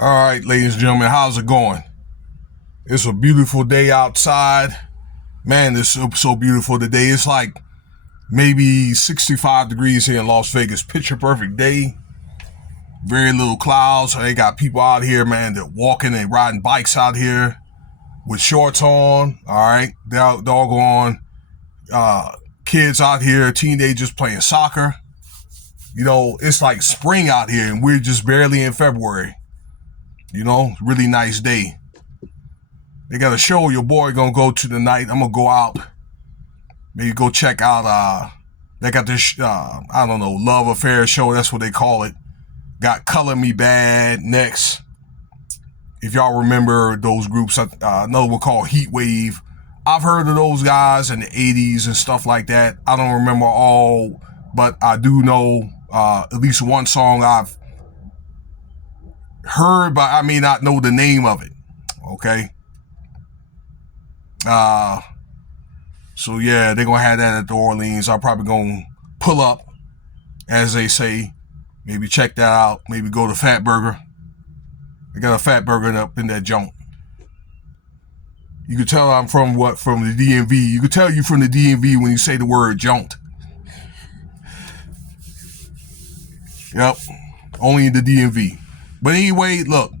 All right, ladies and gentlemen, how's it going? It's a beautiful day outside. Man, it's so beautiful today. It's like maybe 65 degrees here in Las Vegas. Picture perfect day. Very little clouds. They got people out here, man, that walking and riding bikes out here with shorts on. All right, doggone kids out here, teenagers playing soccer. You know, it's like spring out here, and we're just barely in February. You know, really nice day. They got a show your boy gonna go to tonight. I'm gonna go out, maybe go check out. They got this, I don't know, love affair show. That's what they call it. Got Color Me Bad next. If y'all remember those groups, another one called Heat Wave. I've heard of those guys in the 80s and stuff like that. I don't remember all, but I do know at least one song I've heard, but I may not know the name of it. Okay. So yeah, they're gonna have that at the Orleans. I'm probably gonna pull up, as they say, maybe check that out, maybe go to Fat Burger. They got a Fat Burger up in that junk. You can tell I'm from the DMV. You can tell you from the DMV when you say the word junk. Yep, only in the DMV. But anyway, look,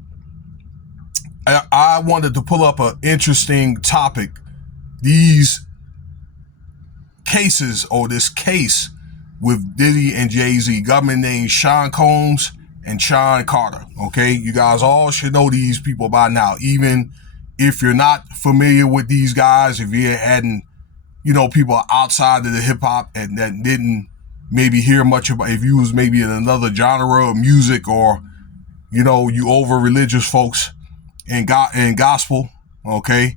I wanted to pull up an interesting topic. These cases, or this case with Diddy and Jay-Z, government named Sean Combs and Sean Carter. Okay, you guys all should know these people by now. Even if you're not familiar with these guys, if you hadn't, people outside of the hip hop and that didn't maybe hear much about, if you was maybe in another genre of music, or you over religious folks and gospel, okay,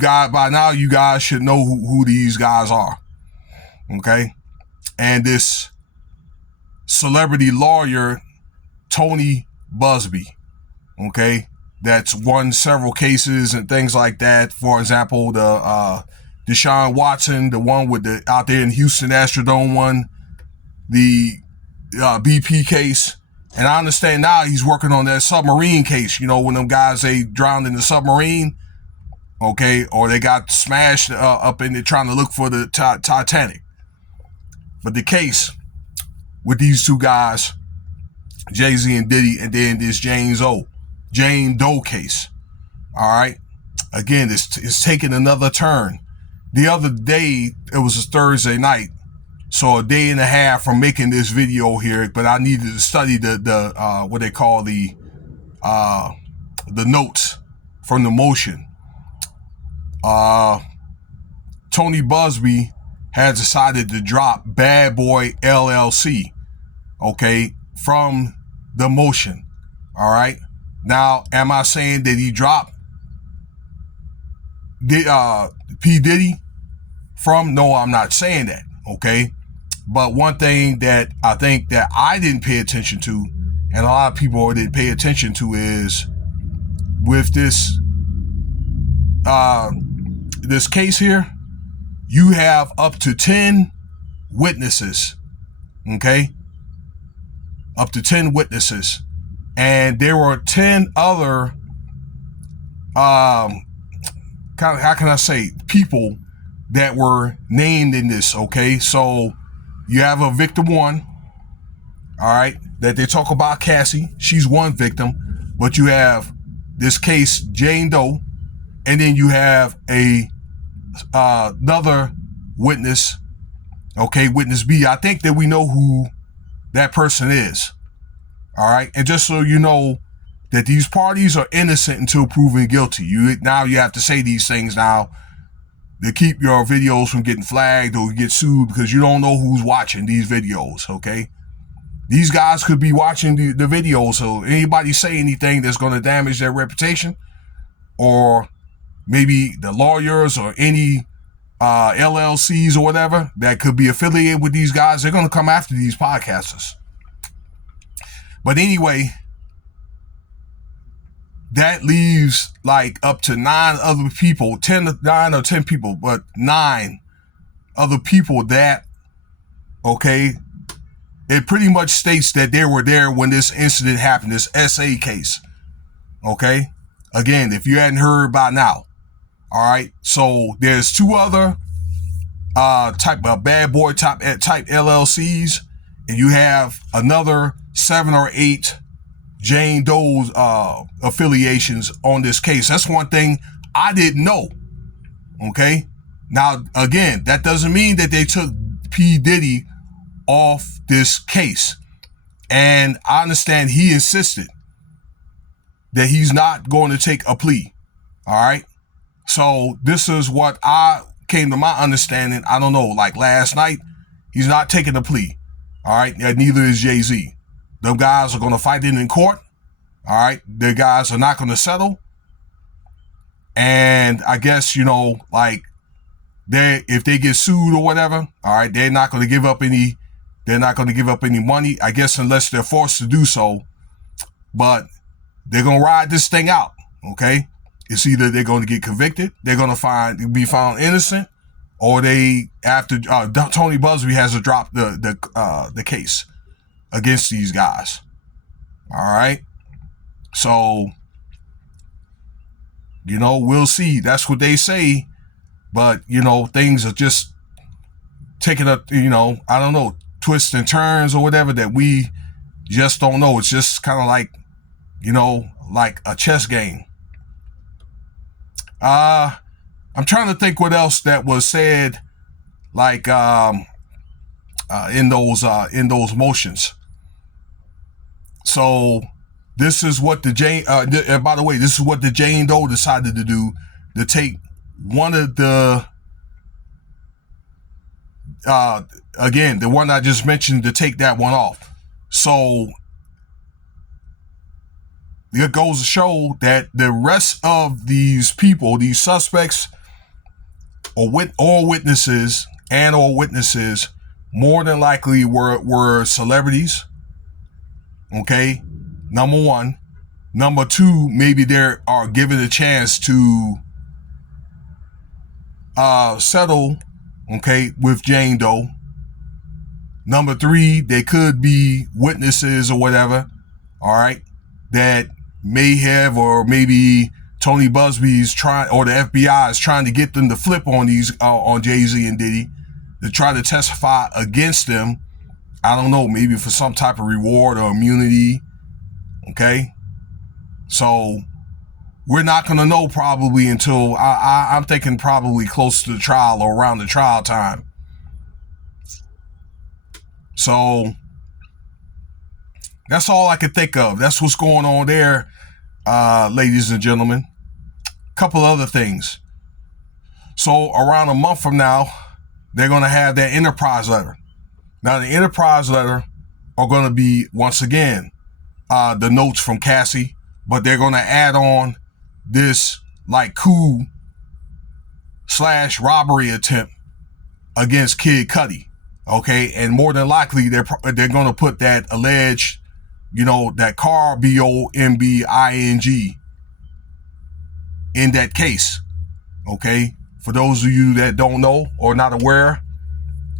by now you guys should know who these guys are, okay? And this celebrity lawyer, Tony Busby, okay, that's won several cases and things like that. For example, the Deshaun Watson, the one with the out there in Houston Astrodome one, the BP case. And I understand now he's working on that submarine case, when them guys, they drowned in the submarine, okay, or they got smashed up in there trying to look for the Titanic. But the case with these two guys, Jay-Z and Diddy, and then this Jane Doe case, all right? Again, it's taking another turn. The other day, it was a Thursday night, so a day and a half from making this video here, but I needed to study the what they call the notes from the motion. Tony Busby has decided to drop Bad Boy LLC, okay, from the motion. All right. Now, am I saying that he dropped P. Diddy from? No, I'm not saying that. Okay. But one thing that I think that I didn't pay attention to, and a lot of people didn't pay attention to, is with this case here, you have up to 10 witnesses, okay? Up to 10 witnesses. And there were 10 other, how can I say, people that were named in this, okay? So you have a victim one, all right, that they talk about, Cassie. She's one victim. But you have this case, Jane Doe, and then you have another witness, okay, witness B. I think that we know who that person is, all right? And just so you know that these parties are innocent until proven guilty. Now you have to say these things now to keep your videos from getting flagged or get sued, because you don't know who's watching these videos, okay? These guys could be watching the videos, so anybody say anything that's going to damage their reputation, or maybe the lawyers or any LLCs or whatever that could be affiliated with these guys, they're going to come after these podcasters. But anyway, that leaves like up to 9 other people, 9 or 10 people, but 9 other people that, okay, it pretty much states that they were there when this incident happened, this SA case. Okay? Again, if you hadn't heard by now. All right? So there's two other type of bad boy type LLCs, and you have another 7 or 8 Jane Doe's affiliations on this case. That's one thing I didn't know. Okay? Now, again, that doesn't mean that they took P. Diddy off this case. And I understand he insisted that he's not going to take a plea. All right? So this is what I came to my understanding. I don't know, like last night, he's not taking a plea. All right? And neither is Jay-Z. Them guys are going to fight it in court. All right? The guys are not going to settle. And I guess, like, if they get sued or whatever, all right, they're not going to give up any money, I guess, unless they're forced to do so. But they're going to ride this thing out, okay? It's either they're going to get convicted, they're going to be found innocent, or after Tony Busby has to drop the case against these guys. All right? So, we'll see. That's what they say. But, things are just taking up, I don't know, twists and turns or whatever that we just don't know. It's just kind of like, like a chess game. I'm trying to think what else that was said, like, in those motions. So this is what and by the way, this is what the Jane Doe decided to do, to take one of the, again, the one I just mentioned, to take that one off. So it goes to show that the rest of these people, these suspects or witnesses, more than likely were celebrities. Okay, number one. Number two, maybe they are given a chance to settle, okay, with Jane Doe. Number three, they could be witnesses or whatever, all right, that may have, or maybe Tony Busby's trying, or the FBI is trying to get them to flip on these, on Jay-Z and Diddy, to try to testify against them. I don't know, maybe for some type of reward or immunity, okay? So we're not going to know probably until, I'm thinking probably close to the trial or around the trial time. So that's all I could think of. That's what's going on there, ladies and gentlemen. Couple other things. So around a month from now, they're going to have that enterprise letter. Now, the enterprise letter are going to be, once again, the notes from Cassie, but they're going to add on this like coup / robbery attempt against Kid Cudi. Okay, and more than likely they're going to put that alleged, that car BOMBING in that case. Okay, for those of you that don't know or not aware,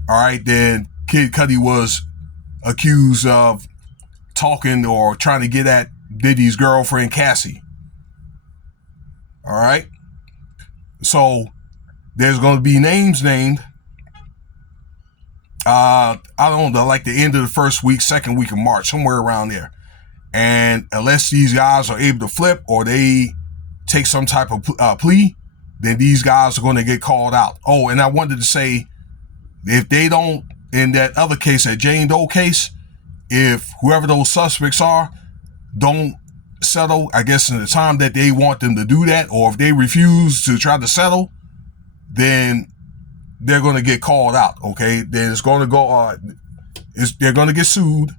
all right, then Kid Cudi was accused of talking or trying to get at Diddy's girlfriend Cassie. All right, so there's going to be names named. I don't know, like the end of the first week, second week of March, somewhere around there. And unless these guys are able to flip or they take some type of plea, then these guys are going to get called out. Oh, and I wanted to say, if they don't, in that other case, that Jane Doe case, if whoever those suspects are don't settle, I guess in the time that they want them to do that, or if they refuse to try to settle, then they're going to get called out, okay? Then it's going to go, they're going to get sued,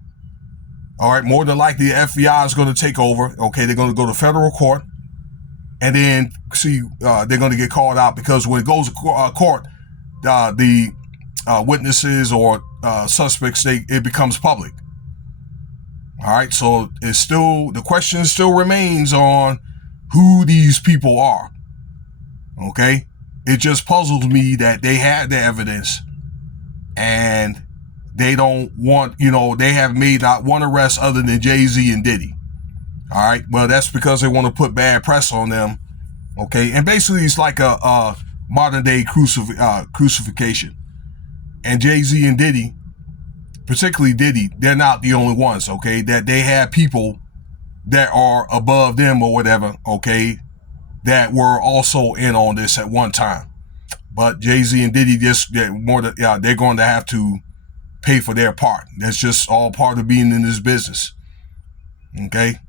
all right? More than likely, the FBI is going to take over, okay? They're going to go to federal court, and then, they're going to get called out, because when it goes to court, the witnesses or suspects, it becomes public, all right? So the question still remains on who these people are, okay? It just puzzles me that they had the evidence and they don't want, you know, they have made not one arrest other than Jay-Z and Diddy. All right. Well, that's because they want to put bad press on them. Okay. And basically it's like a modern day crucifixion. And Jay-Z and Diddy, particularly Diddy, they're not the only ones. Okay. That they have people that are above them or whatever. Okay. That were also in on this at one time. But Jay-Z and Diddy they're going to have to pay for their part. That's just all part of being in this business. Okay.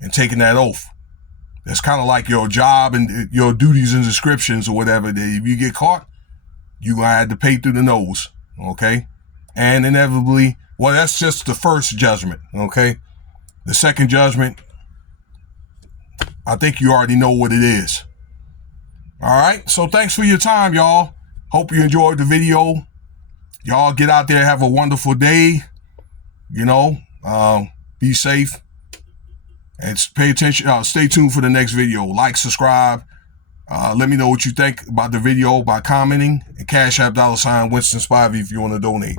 And taking that oath. That's kind of like your job and your duties and descriptions or whatever. That if you get caught, you're going to have to pay through the nose. Okay. And inevitably, well, that's just the first judgment. Okay. The second judgment, I think you already know what it is. All right. So thanks for your time, y'all. Hope you enjoyed the video. Y'all get out there, have a wonderful day. You know, be safe. And pay attention. Stay tuned for the next video. Like, subscribe. Let me know what you think about the video by commenting. And Cash App $Winston Spivey if you want to donate.